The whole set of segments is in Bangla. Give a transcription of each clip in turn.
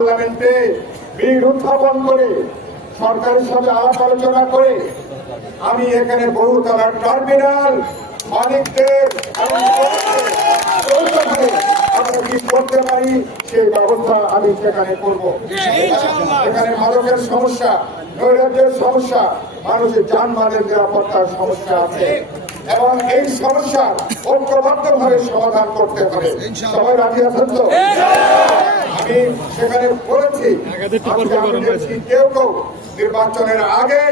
পার্লামেন্টে বিল উত্থাপন করে সরকারের সাথে আলাপ আলোচনা করে আমি এখানে বহুতলা টার্মিনাল মালিকদের আমরা কি করতে পারি সেই ব্যবস্থা আমি সেখানে করব। এখানে মাদকের সমস্যা নৈরাজ্যের সমস্যা মানুষের যানবাহনের নিরাপত্তার সমস্যা আছে। এবং এই সমস্যা ঐক্যবদ্ধভাবে সমাধান করতে হবে সবাই রাজি আছেন তো? আমি সেখানে বলেছি কেউ কেউ নির্বাচনের আগে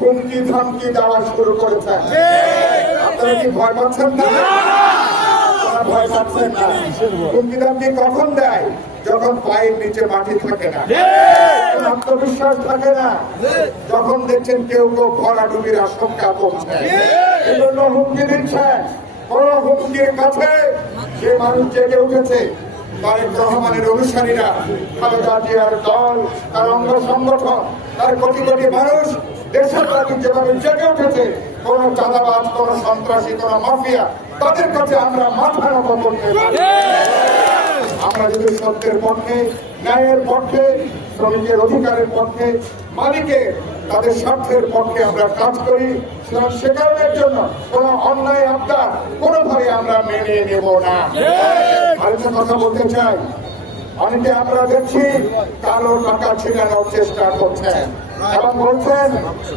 হুমকি ধমকি দেওয়া শুরু করেছেন আপনারা কি ভয় পাচ্ছেন না? পাচ্ছেন না। হুমকি ধমকি কখন দেয়? যখন পায়ের নিচে মাটি থাকে না। আত্মবিশ্বাস থাকে না। যখন দেখছেন কেউ কেউ ভরাডুবির আশঙ্কা করছে এই জন্য হুমকি দিচ্ছেন। কোন হুমকির কাছে সে মানুষ জেগে উঠেছে। তারেক রহমানের অনুসারীরা খালেদা জিয়ার দল, তার অঙ্গ সংগঠন, তার কোটি কোটি মানুষ দেশের প্রতি যেভাবে জেগে উঠেছে। কোন চাঁদাবাজ, কোন সন্ত্রাসী, কোন মাফিয়া, তাদের কাছে আমরা মাথা নত করতে আমরা যদি সত্যের পক্ষে, ন্যায়ের পক্ষে, শ্রমিকের অধিকারের পক্ষে, মালিকের তাদের স্বার্থের পক্ষে আমরা কাজ করি। সুতরাং সে কারণের জন্য কোন অন্যায় আবদার কোনোভাবে আমরা মেনে নেব না। আরেকটা কথা বলতে চাই অনেকে আমরা দেখছি কালো টাকা ছিনানোর চেষ্টা করছেন এবং বলছেন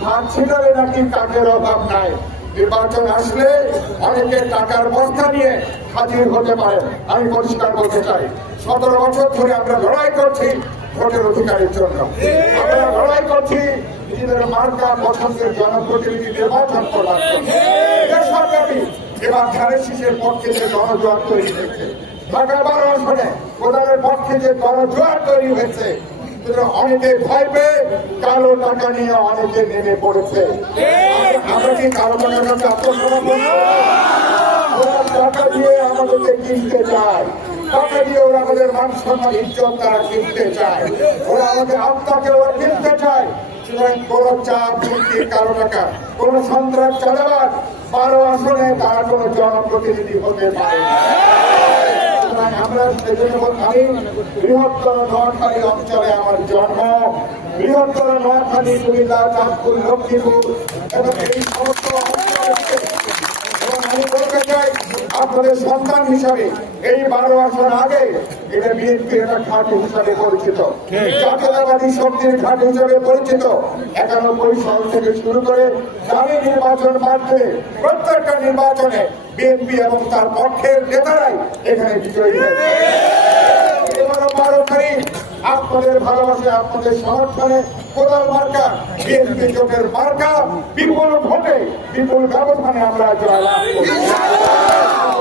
হাত ছিনালে নাকি কাজের অভাব নাই। নির্বাচন আসলে অনেকে টাকার বস্তা নিয়ে হাজির হতে পারে আমি পরিষ্কার বলতে চাই সতেরো বছর ধরে আমরা লড়াই করছি ভোটের অধিকারের জন্য। আমরা লড়াই করছি নিজেদের মার্কা পছন্দের জনপ্রতিনিধি নির্বাচন দেশব্যাপী এবার পক্ষে যে গণজোয়ার তৈরি হয়েছে। ঢাকা বারো প্রধানের পক্ষে যে গণজোয়ার তৈরি হয়েছে অনেকে ভয় পেয়ে কালো টাকা নিয়ে অনেকে নেমে পড়েছে। আমরা কি কালো ওরা টাকা দিয়ে আমাদেরকে কিনতে চায়। টাকা দিয়ে ওরা আমাদের মান সম্মান, ইজ্জত তারা কিনতে চায়। ওরা আমাদের আত্মাকে ওরা কিনতে চায়। কোন চাপ চুক্তির কারও টাকা কোন সন্ত্রাস চালাবার বারো আসনে তার কোন জনপ্রতিনিধি হতে পারে আমরা আমি বৃহত্তর নোয়াখালী অঞ্চলে আমার জন্ম। বৃহত্তর নোয়াখালী, কুমিল্লা, চাঁদপুর, লক্ষ্মীপুর এবং এই সমস্ত অঞ্চলে এবং আমি বলতে চাই আপনাদের সন্তান হিসাবে এই বারো আসর আগে এটা বিএনপির একটা ঘাট হিসাবে পরিচিত। জাতীয়তাবাদী শক্তির ঘাট হিসাবে পরিচিত। একানব্বই সাল থেকে শুরু করে দামি নির্বাচন মাধ্যমে প্রত্যেকটা নির্বাচনে বিএনপি এবং তার পক্ষের নেতারাই এখানে বিজয়ী হয়েছে। বারো তারিখ। আপনাদের ভালোবাসে আপনাদের সমর্থনে কোদাল মার্কা বিএনপি জোটের মার্কা। বিপুল ভোটে বিপুল ব্যবধানে আমরা জয়লাভ করি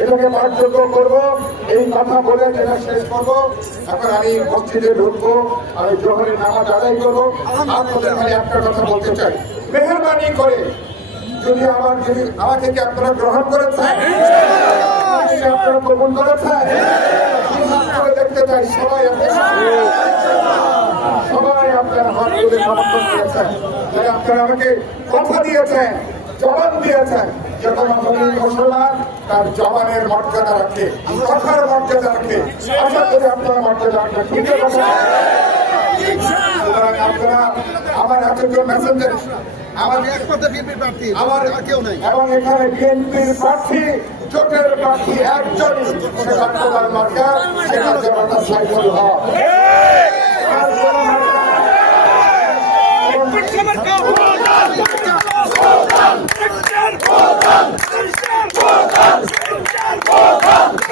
এটাকে পাঠযোগ্য করব, এই কথা বলে যেটা শেষ করব। এখন আমি মসজিদে ঢুকবো, আমি জোহরের নামাজ আদায় করব। আপনাদের খালি একটা কথা বলতে চাই। মেহরবানি করে যদি আমার যদি আমাকে কি আপনারা গ্রহণ করেছেন? আমাকে কি আপনারা কবুল করেছেন? করে দেখতে চাই, সবাই সবাই আপনার হাত তুলে সমর্থন করেছেন। আপনারা আমাকে কথা দিয়েছেন জবান দিয়েছেন। যখন আমাদের মুসলমান তার জবানের মর্যাদা রাখে কথার মর্যাদা রাখে। আশা করি আপনারা মর্যাদা রাখবেন। ঠিক আছে? সুতরাং আপনারা আমার এতজন মেসেঞ্জার আমার একমাত্র বিএনপির প্রার্থী আমার আর কেউ নাই। এবং এখানে বিএনপির প্রার্থী জোটের প্রার্থী একজনই সেটা প্রধান মার্কা সেটা জনতা সাইফুল হক আর কোনো শেষ করব,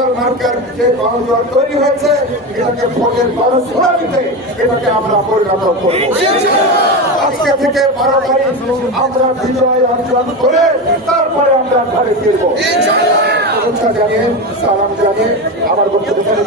যে মার্কার যে গণজোয়ার তৈরি হয়েছে এটাকে ভোটের গণসুনামিতে এটাকে আমরা পরিণত করব। আজকে থেকে বারো তারিখ আমরা বিজয় অর্জন করে তারপরে আমরা ঘরে ফিরবো। জানিয়ে সালাম জানিয়ে আমার বক্তব্য